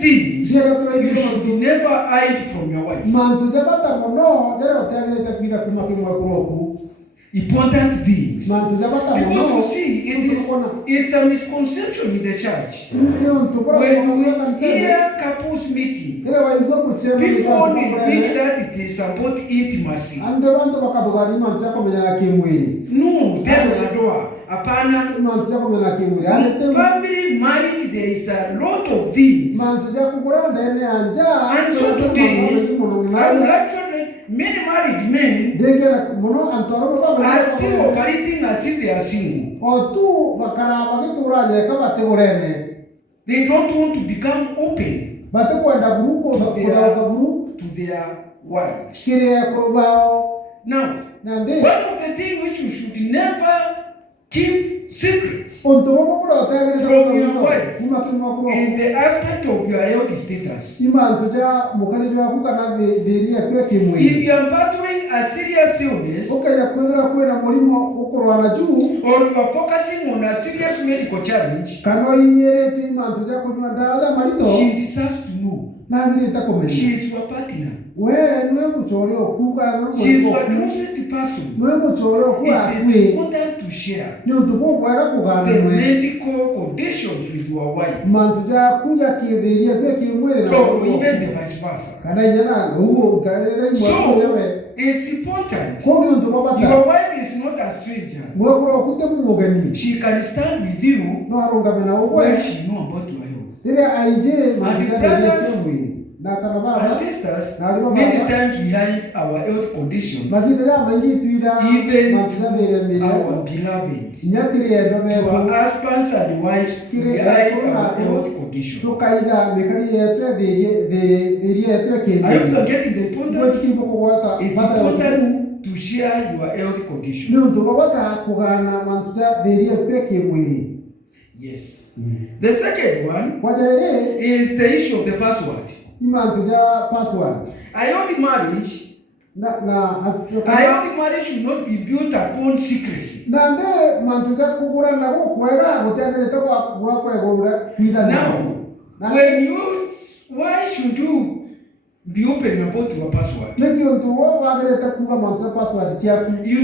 things you should never hide from your wife. Important things. Because you see, it's a misconception in the church. When we hear couples meeting, people only think that it is about intimacy. No, apana. Family marriage, there is a lot of things. And so today, I would actually, many married men are still operating as if they are single. They don't want to become open to their wives. Now, one of the things which you should never keep secret from your wife is the aspect of your health status. If you are battling a serious illness, or you are focusing on a serious medical challenge, she deserves to know. She is your partner. She is your closest person. It is important to share the medical conditions with your wife. Or even the vice versa. So, it's important. Your wife is not a stranger. She can stand with you when she knows about your health. And the brothers and sisters, many times we hide our health conditions, even our beloved, to our husbands and wives, we hide our health conditions. Are you getting the point? It's important to share your health condition. Yes. The second one is the issue of the password. I know the marriage should not be built upon secrecy. Now, why should you be open about your password? You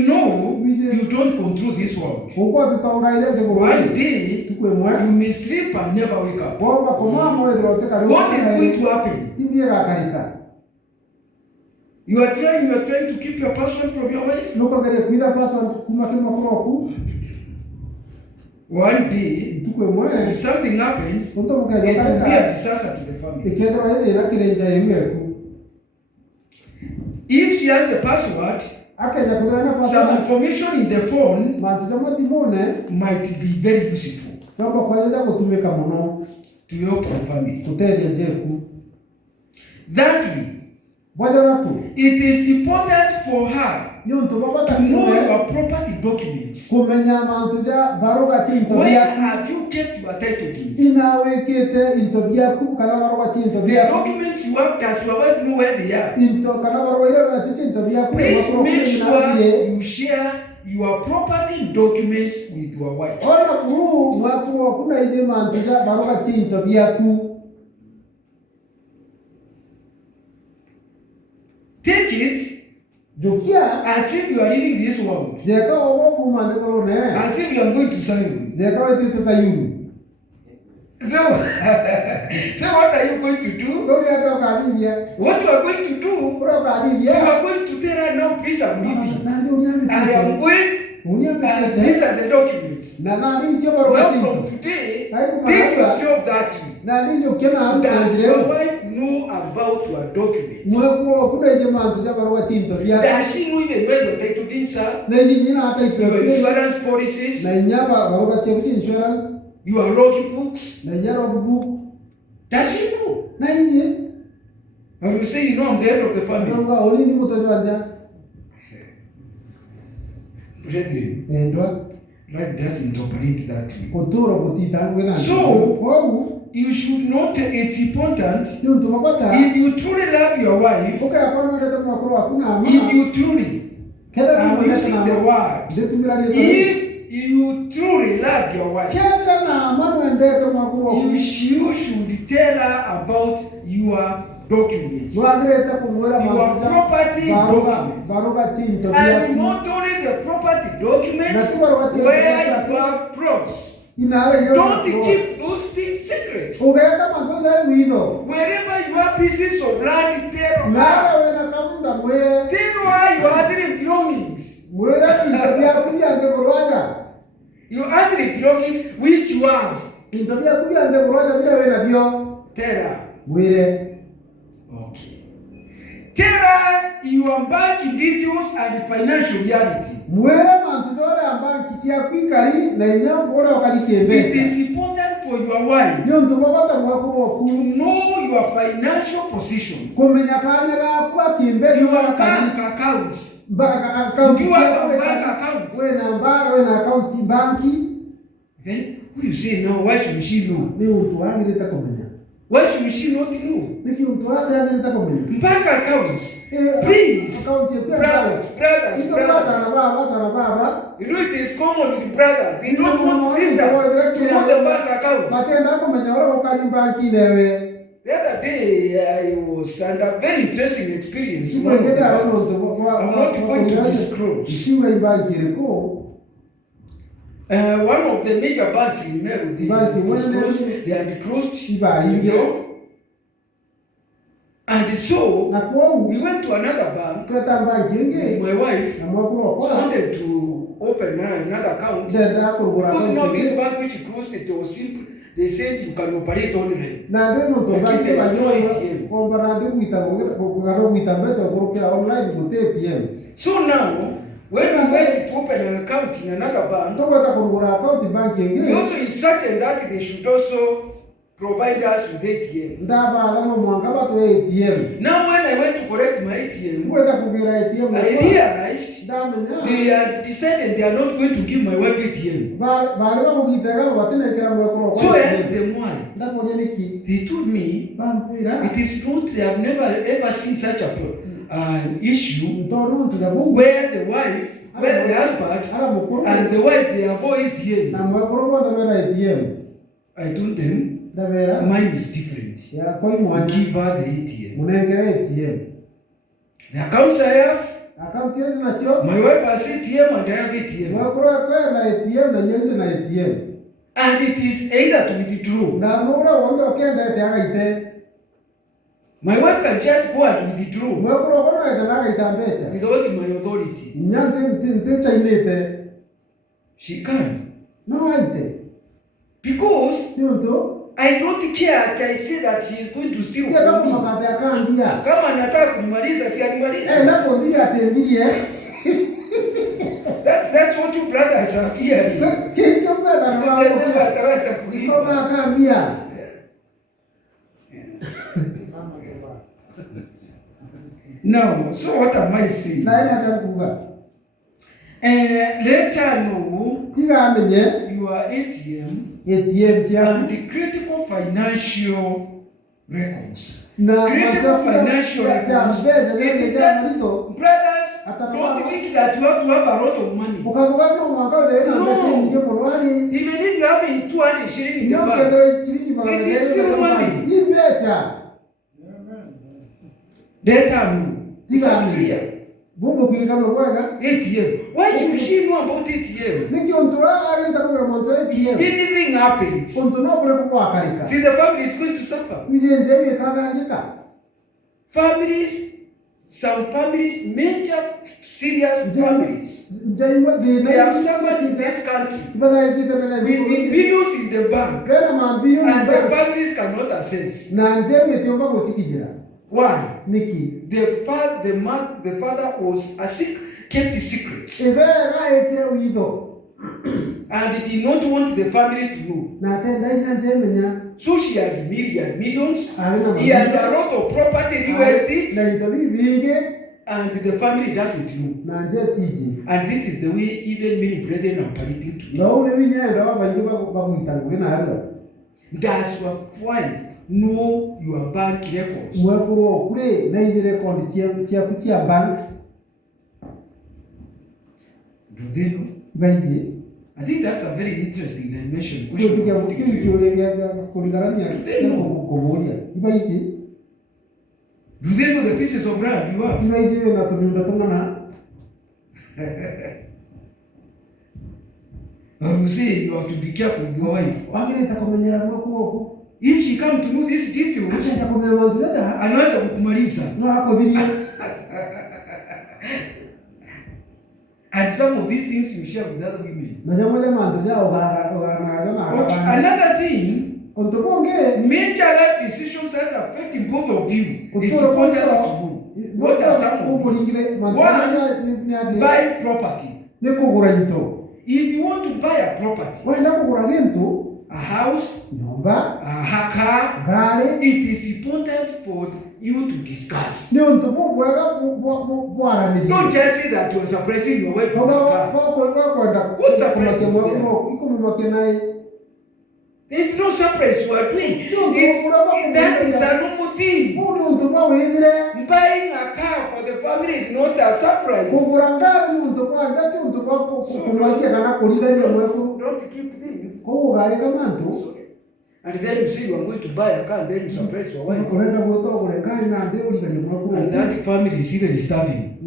know, you don't control this world. One day, you may sleep and never wake up. What is going to happen? You are trying to keep your password from your wife. One day, if something happens, it will be a disaster to the family. If she has the password, some information in the phone might be very useful to help your family. Thirdly, it is important for her to know your property documents. Where have you kept your title deeds? The documents you have, does your wife know where they are? Please make sure you share your property documents with your wife. Take it as if you are leaving this world. As if you are going to Zion. So what are you going to do? What you are going to do? So you are going to tell her, now please, I'm leaving. I am going. These are the documents. Now from today, take yourself that way. Does your wife know about your documents? Does she know even where your title deeds are? Your insurance policies? Your logbooks? Does she know? Or you say, you know, I'm the head of the family. Brethren, life doesn't operate that way. So, you should not, it's important, if you truly love your wife, if you truly, I'm using the word, if you truly truly love your wife, you should tell her about your documents, your property documents, and not only the property documents where you have plots. Don't keep those things secrets. Wherever you have pieces of land, tell her your other belongings. Your other belongings which you have. Tell her. Okay. Tell her your bank details and financial reality. It is important for your wife to know your financial position, your bank accounts. Do you have a bank account? Then who you say now? Why should she know? Why should she not know? Bank accounts. Please, brothers. You know it is common with brothers. They don't want sisters to know the bank accounts. The other day I was under a very interesting experience. I'm not going to disclose. One of the major banks in Meru, they had closed, you know. And so we went to another bank with my wife. So wanted to open another account because now this bank which closed, it was simple. They said you can operate online. There is no ATM. So now, when we went to open an account in another bank, we also instructed that they should also provide us with ATM. Now when I went to collect my ATM, I realized they had decided they are not going to give my wife ATM. So I asked them why. They told me it is not, they have never ever seen such a issue where the wife, where the husband and the wife, they have all ATM. I told them mine is different. We give her the ATM. The accounts I have, my wife has ATM and I have ATM. And it is either to withdraw. My wife can just go and withdraw without my authority. She can. Because I don't care that I say that she is going to steal from me. Kama nataka kumaliza si animaliza. That's what you brothers are fearing. No, so what am I saying? Later know your ATM and the critical financial records. Critical financial records. Brothers, don't think that you have to have a lot of money. No. Even if you have 200 shillings in the bank, it is still money. Data no. Is that clear? ATM. Why should she know about ATM? Anything happens, see the family is going to suffer. Families, some families, major serious families, they have suffered in this country with the billions in the bank and the families cannot access. Why? The father was a kept the secrets and did not want the family to know. So she had millions. He had a lot of property, real estate, and the family doesn't know. And this is the way even many brethren are operating today. That's why know your bank records. Do they know? I think that's a very interesting dimension. Do they know the pieces of land you have? I will say you have to be careful with your wife. If she come to know these details, anaweza kukumaliza. And some of these things you share with other women. Okay, another thing, major life decisions that affecting both of you is important to know. What are some of these? One, buy property. If you want to buy a property, a house, a car, it is important for you to discuss. Don't just say that you are suppressing your wife from the car. What suppress is there? There's no suppress you are doing. That is a normal thing. Buying a car for the family is not a surprise. So, don't keep things. And then you say you are going to buy a car and then you suppress your wife. And that family is even starving.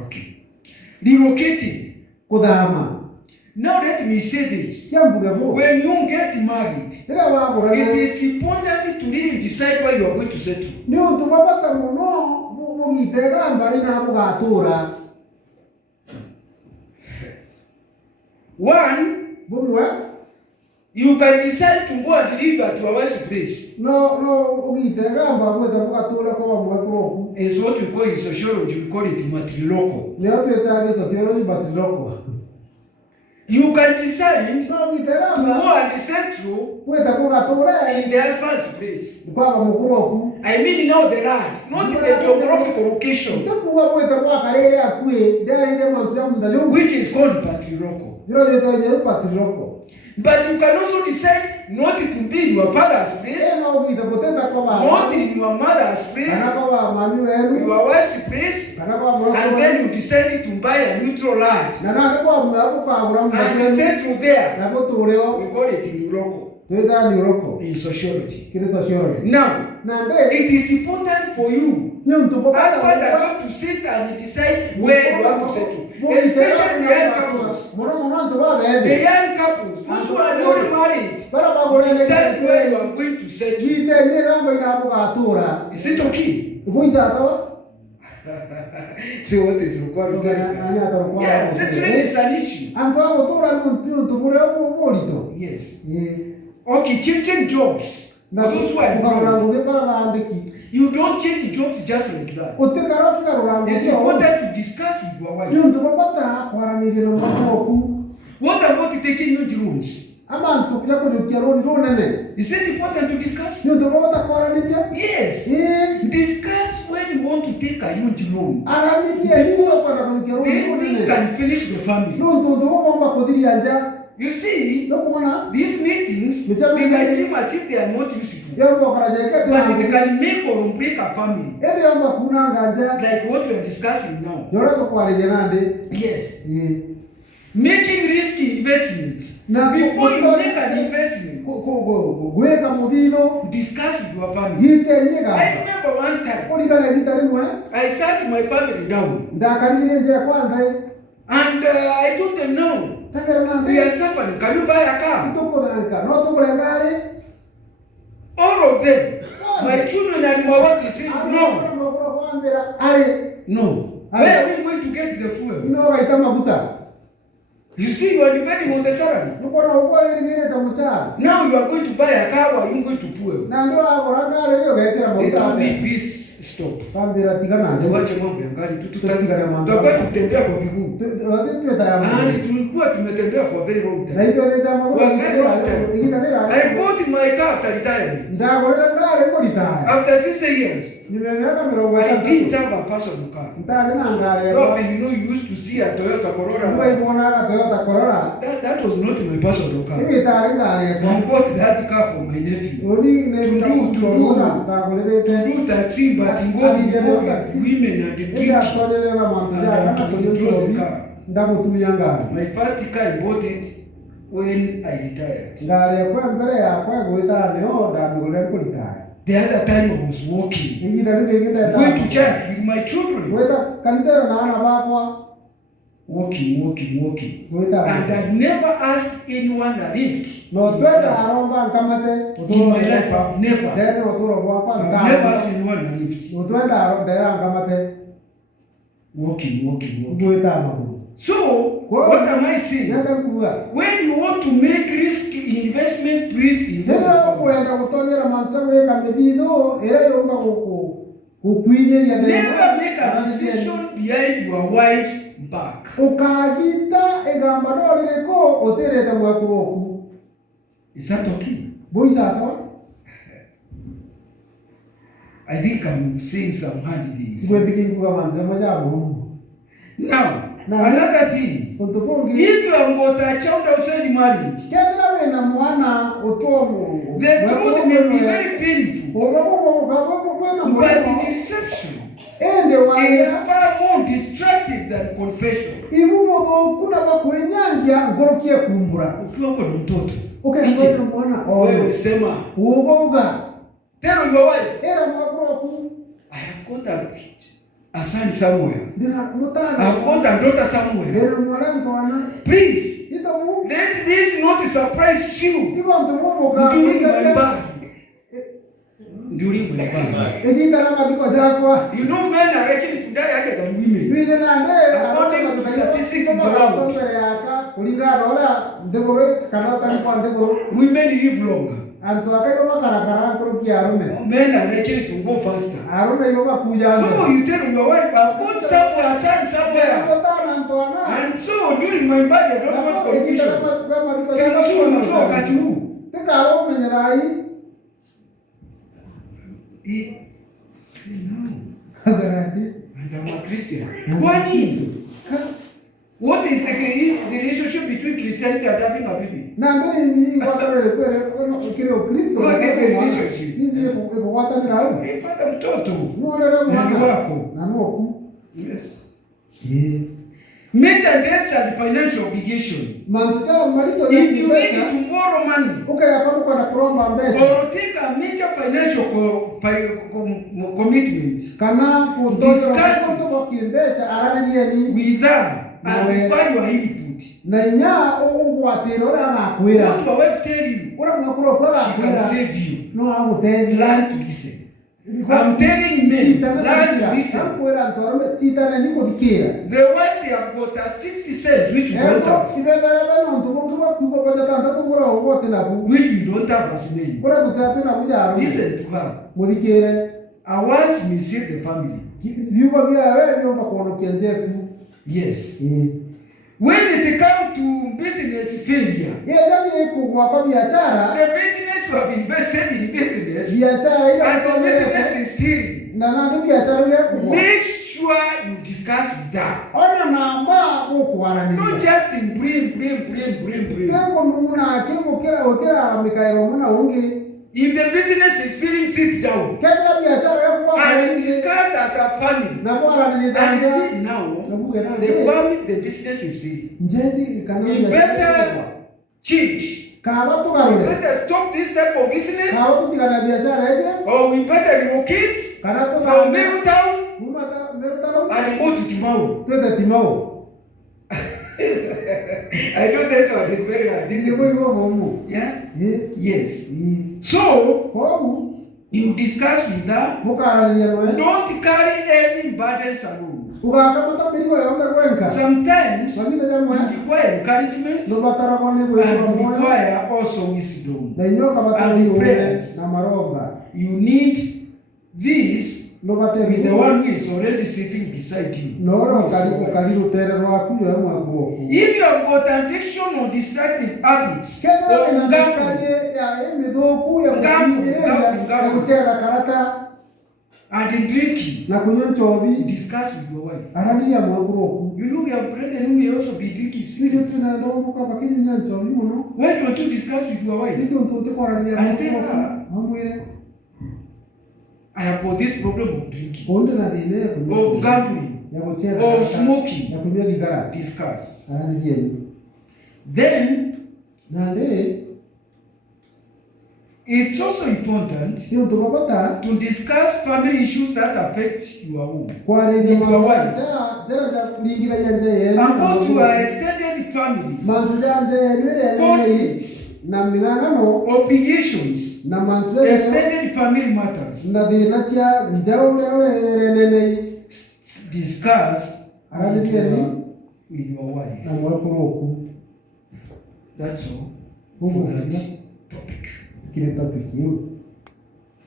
Okay. Relocating. Now let me say this. When you get married, it is important to really decide where you are going to settle. One, you can decide to go and live at your wife's place. It's what we call in sociology, we call it matrilocal. You can decide to go and settle in the husband's place. I mean now the land, not the geographical location, which is called patrilocal. But you can also decide not to be in your father's place, not in your mother's place, your wife's place, and then you decide to buy a neutral land and settle there. We call it Neuroko in sociology. Now, it is important for you, husband, are going to sit and decide where you have to settle. Especially the young couples. The young couples, those who are not married, decide where you are going to settle. Is it okay? See what is required. Yes, settling is an issue. Yes. Okay, changing jobs. Those who are employed. You don't change jobs just like that. It's important to discuss with your wife. What about taking new loans? Is it important to discuss? Yes. Discuss when you want to take a huge loan. This thing can finish the family. You see, these meetings, they might seem as if they are not useful, but it can make or break a family. Like what we are discussing now. Yes. Making risky investments. Before you make an investment, discuss with your family. I remember one time, I sat my family down, and I told them, no, we are suffering. Can you buy a car? All of them, my children and my wife, they said, no. No. Where are we going to get the fuel? You see, you are depending on the salary. Now you are going to buy a car or you are going to fuel. They told me, please stop. Tuache mambo ya gari, tutakuwa tutembea kwa miguu. Tulikuwa tumetembea for a very long time. I bought my car after retirement. After 6 years. I didn't have a personal car. Probably you used to see a Toyota Corolla. That was not my personal car. I bought that car for my nephew. To do taxi, but involved with women and drinking. And to control the car. My first car I bought it when I retired. The other time I was walking, going to church with my children. Walking. And I've never asked anyone a lift. In my life, I've never asked anyone a lift. Walking. So, what am I saying? When you want to make risk investment, please invest. Never make a decision behind your wife's back. Is that okay? I think I'm saying some handy things. Now, another thing, if you have got a child outside marriage, the truth may be very painful, but deception is far more destructive than confession. Ukiwa kwa mtoto, wewe sema, tell your wife, I have got a son somewhere. I've got a daughter somewhere. Please, let this not surprise you during my birth. During my birth. You know, men are likely to die younger than women. According to statistics in the world, women live longer. Men are likely to go faster. So you tell your wife, I've got somewhere, son somewhere. And so during my birth, I don't want confusion. Wakati huu. And I'm a Christian. Kwani? What is the relationship between Christianity and having a baby? What is the relationship? Unapata mtoto. Nani wako? Yes. Yeah. Major debts and financial obligation. If you need to borrow money, or take a major financial commitment, discuss it with her. And require your input. What your wife tell you, she can save you. Learn to listen. I'm telling men, learn to listen. The wives have got a 60 cents which we don't have. Which we don't have as men. Listen to her. Our wives may save the family. Yes. When it comes to business failure, the business you have invested in business and the business is failing, make sure you discuss with that. Not just in blame. If the business is failing, sit down and discuss as a family. And see now, the business is failing. We better change. We better stop this type of business. Or we better relocate from Meru town and go to Timau. I know that one is very hard. Yeah? Yes. So, you discuss with her. Don't carry every burden alone. Sometimes you require encouragement and you require also wisdom and prayers. You need this with the one who is already sitting beside you. If you have got addiction or destructive habits, or gambling, and drinking, discuss with your wife. You know we have brethren who may also be drinking. Why don't you discuss with your wife and tell her, I have got this problem of drinking, of gambling, of smoking, discuss. Then it's also important to discuss family issues that affect your home with your wife. About your extended family, conflicts, obligations, extended family matters. Discuss with your wife. That's all for that topic.